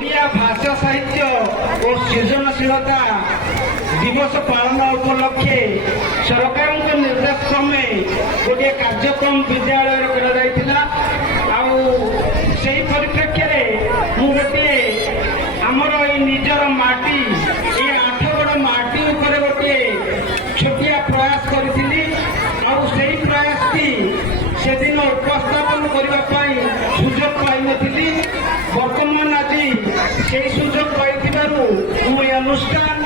ଓଡ଼ିଆ ଭାଷା ସାହିତ୍ୟ ଓ ସୃଜନଶୀଳତା ଦିବସ ପାଳନ ଉପଲକ୍ଷେ ସରକାରଙ୍କ ନିର୍ଦ୍ଦେଶ କ୍ରମେ ଗୋଟିଏ କାର୍ଯ୍ୟକ୍ରମ ବିଦ୍ୟାଳୟରେ କରାଯାଇଥିଲା। ଆଉ ସେହି ପରିପ୍ରେକ୍ଷୀରେ ମୁଁ ଗୋଟିଏ ଆମର ଏଇ ନିଜର ମାଟି ଏ ଆଠଗଡ଼ ମାଟି ଉପରେ ଗୋଟିଏ ଛୋଟିଆ ପ୍ରୟାସ କରିଥିଲି। ଆଉ ସେହି ପ୍ରୟାସଟି ସେଦିନ ଉପସ୍ଥାପନ କରିବା ପାଇଁ ସୁଯୋଗ ପାଇନଥିଲି। ବର୍ତ୍ତମାନ ଆଜି ସେହି ସୁଯୋଗ ପାଇଥିବାରୁ ମୁଁ ଏହି ଅନୁଷ୍ଠାନ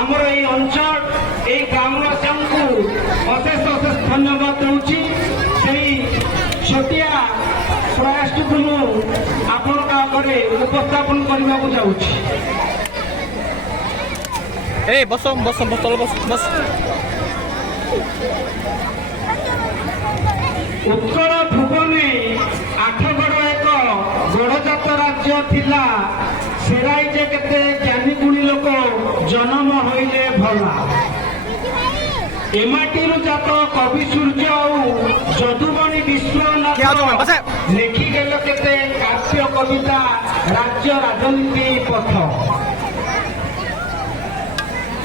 ଆମର ଏହି ଅଞ୍ଚଳ ଏହି ଗ୍ରାମବାସୀଙ୍କୁ ଅଶେଷ ଅଶେଷ ଧନ୍ୟବାଦ ଦେଉଛି। ସେହି ଛୋଟିଆ ପ୍ରୟାସଟିକୁ ମୁଁ ଆପଣଙ୍କ ଆଗରେ ଉପସ୍ଥାପନ କରିବାକୁ ଯାଉଛି। ବସ ବସ ବସ ବସ ବସ। ଉତ୍କଳ ଭୁବନେ ଆଠଗଡ଼ ଏକ ଗଡ଼ଜାତ ରାଜ୍ୟ ଥିଲା। ସେରାଇ ଯେ କେତେ ଜ୍ଞାନୀ ଗୁଣୀ ଲୋକ ଜନ୍ମ ହୋଇଲେ ଭଲା। ଏମାଟିରୁ ଜାତ କବି ସୂର୍ଯ୍ୟ ଆଉ ଯଦୁମଣି ବିଶ୍ୱନାଥ ଲେଖିଗଲେ କେତେ କାବ୍ୟ କବିତା ରାଜ୍ୟ ରାଜନୀତି ପଥ।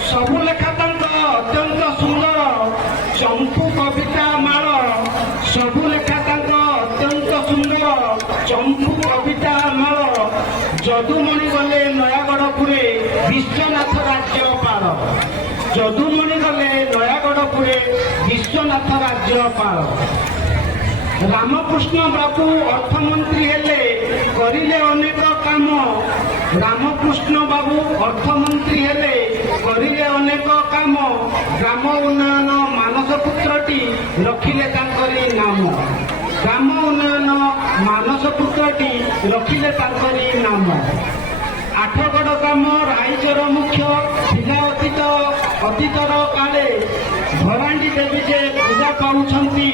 ସବୁ ଲେଖା ତାଙ୍କ ଅତ୍ୟନ୍ତ ସୁନ୍ଦର ଚମ୍ପୁ କବିତା ମାଳ। ସବୁ ଲେଖା ତାଙ୍କ ଅତ୍ୟନ୍ତ ସୁନ୍ଦର ଚମ୍ପୁ କବିତା ମାଳ। ଯଦୁମଣି ଗଲେ ନୟାଗଡ଼ପୁରେ ବିଶ୍ୱନାଥ ରାଜ୍ୟପାଳ। ଯଦୁମଣି ଗଲେ ନୟାଗଡ଼ପୁରେ ବିଶ୍ୱନାଥ ରାଜ୍ୟପାଳ। ରାମକୃଷ୍ଣ ବାବୁ ଅର୍ଥମନ୍ତ୍ରୀ ହେଲେ କରିଲେ ଅନେକ କାମ। ରାମକୃଷ୍ଣ ବାବୁ ଅର୍ଥମନ୍ତ୍ରୀ ହେଲେ କରିଲେ ଅନେକ କାମ। ଗ୍ରାମ ଉନ୍ନୟନ ମାନସ ପୁତ୍ରଟି ରଖିଲେ ତାଙ୍କରି ନାମ। ଗ୍ରାମ ଉନ୍ନୟନ ମାନସ ପୁତ୍ରଟି ରଖିଲେ ତାଙ୍କରି ନାମ। ଆଠଗଡ଼ ଗ୍ରାମ ରାଇଜର ମୁଖ୍ୟ ଥିଲା ଅତୀତର କାଳେ। ଭରାଣ୍ଡି ଦେବୀ ଯେ ପୂଜା ପାଉଛନ୍ତି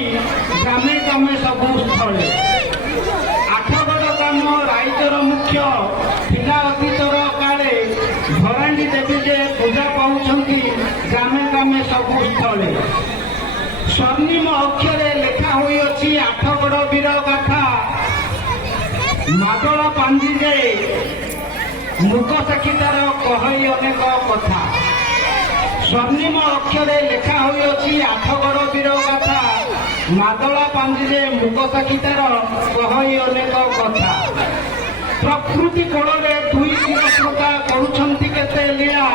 ଗ୍ରାମେ ଗ୍ରାମେ ସବୁ ସ୍ଥଳେ। ଆଠଗଡ଼ ଗ୍ରାମ ରାଇଜର ମୁଖ୍ୟ ଥିଲା ଅତୀତର କାଳେ। ଭରାଣ୍ଡି ଦେବୀ ଯେ ପୂଜା ପାଉଛନ୍ତି ଗ୍ରାମେ ଗ୍ରାମେ ସବୁ ସ୍ଥଳେ। ସ୍ୱର୍ଣ୍ଣିମ ଅକ୍ଷରେ ଲେଖା ହୋଇଅଛି ଆଠଗଡ଼ ବୀର ଗାଥା। ମାଦଳ ପାଞ୍ଜିରେ ମୁକ ସାକ୍ଷୀ ତାର କହଇ ଅନେକ କଥା। ସ୍ୱର୍ଣ୍ଣିମ ଅକ୍ଷରେ ଲେଖା ହୋଇଅଛି ଆଠଗଡ଼ ବୀର ଗାଥା। ମାଦଳା ପାଞ୍ଜିରେ ମୁକ ସାକ୍ଷୀ ତାର କହଇ ଅନେକ କଥା। ପ୍ରକୃତି କୋଳରେ ଦୁଇ ଚିରସ୍ରୋତା କରୁଛନ୍ତି କେତେ ଲୀଳା।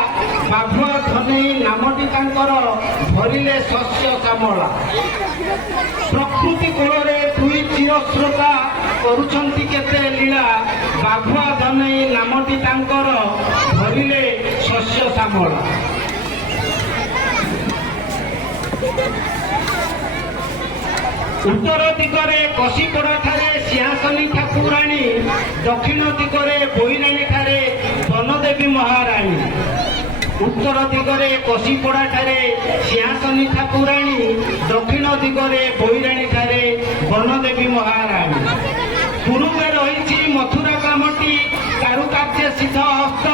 ବାଘୁଆ ଧନେଇ ନାମଟି ତାଙ୍କର ଭରିଲେ ଶସ୍ୟ ଶ୍ୟାମଳା। ପ୍ରକୃତି କୋଳରେ ଦୁଇ ଚିରସ୍ରୋତା କରୁଛନ୍ତି କେତେ ଲୀଳା। ବାଘୁଆ ଧନେଇ ନାମଟି ତାଙ୍କର ଭରିଲେ ଶସ୍ୟ ଶ୍ୟାମଳା। ଉତ୍ତର ଦିଗରେ କଷିପଡ଼ାଠାରେ ସିଂହାସନୀ ଠାକୁରାଣୀ। ଦକ୍ଷିଣ ଦିଗରେ ବୋଇରାଣୀ ଠାରେ ବନଦେବୀ ମହାରାଣୀ। ଉତ୍ତର ଦିଗରେ କଷିପଡ଼ାଠାରେ ସିଂହାସନୀ ଠାକୁରାଣୀ। ଦକ୍ଷିଣ ଦିଗରେ ବୋଇରାଣୀ ଠାରେ ବନଦେବୀ ମହାରାଣୀ। ପୂର୍ବେ ରହିଛି ମଥୁରା ଗ୍ରାମଟି କାରୁକାର୍ଯ୍ୟ ସିଦ୍ଧ ହସ୍ତ।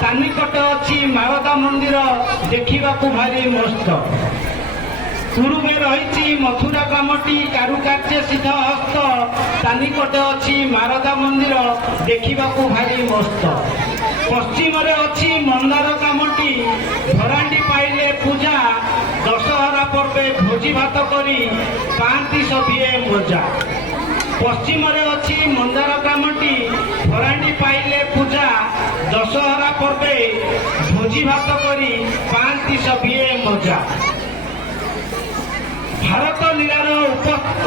ତା ନିକଟେ ଅଛି ମାରଦା ମନ୍ଦିର ଦେଖିବାକୁ ଭାରି ମସ୍ତ। ପୂର୍ବେ ରହିଛି ମଥୁରା ଗ୍ରାମଟି କାରୁକାର୍ଯ୍ୟ ସିଦ୍ଧ ହସ୍ତ। ତା ନିକଟେ ଅଛି ମାରଦା ମନ୍ଦିର ଦେଖିବାକୁ ଭାରି ମସ୍ତ। ପଶ୍ଚିମରେ ଅଛି ମନ୍ଦାର ଗ୍ରାମଟି ଭରାଣ୍ଡି ପାଇଲେ ପୂଜା। ଦଶହରା ପର୍ବେ ଭୋଜି ଭାତ କରି ପାଆନ୍ତି ସଭିଏ ମଜା। ପଶ୍ଚିମରେ ଅଛି ମନ୍ଦାର ଗ୍ରାମଟି ଭରାଣ୍ଡି ପାଇଲେ ପୂଜା। ଦଶହରା ପର୍ବେ ଭୋଜି ଭାତ କରି ପାଆନ୍ତି ସଭିଏ ମଜା। ଭାରତ ଲୀଳାର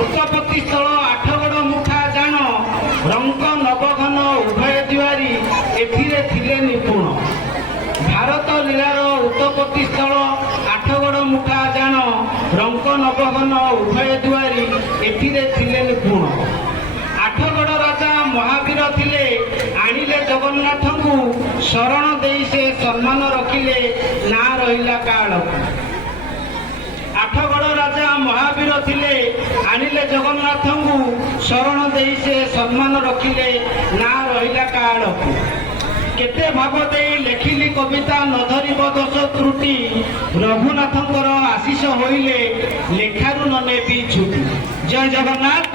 ଉତ୍ପତ୍ତି ସ୍ଥଳ ଆଠଗଡ଼ ମୁଠା ଜାଣ। ରଙ୍କ ନବଘନ ଉଭୟ ଦୁଆରୀ ଏଥିରେ ଥିଲେ ନିପୁଣ। ଭାରତ ଲୀଳାର ଉତ୍ପତ୍ତି ସ୍ଥଳ ଆଠଗଡ଼ ମୁଠା ଜାଣ। ରଙ୍କ ନବଘନ ଉଭୟ ଦୁଆରୀ ଏଥିରେ ଥିଲେ ନିପୁଣ। ଆଠଗଡ଼ ରାଜା ମହାବୀର ଥିଲେ ଆଣିଲେ ଜଗନ୍ନାଥଙ୍କୁ। ଶରଣ ଦେଇ ସେ ସମ୍ମାନ ରଖିଲେ ନାଁ ରହିଲା କାଳକୁ। ଆଠଗଡ଼ ରାଜା ମହାବୀର ଥିଲେ ଆଣିଲେ ଜଗନ୍ନାଥଙ୍କୁ। ଶରଣ ଦେଇ ସେ ସମ୍ମାନ ରଖିଲେ ନାଁ ରହିଲା କାଳକୁ। କେତେ ଭାବ ଦେଇ ଲେଖିଲି କବିତା ନ ଧରିବ ଦୋଷ ତ୍ରୁଟି। ରଘୁନାଥଙ୍କର ଆଶିଷ ହୋଇଲେ ଲେଖାରୁ ନ ନେବି ଛୁଟି। ଜୟ ଜଗନ୍ନାଥ।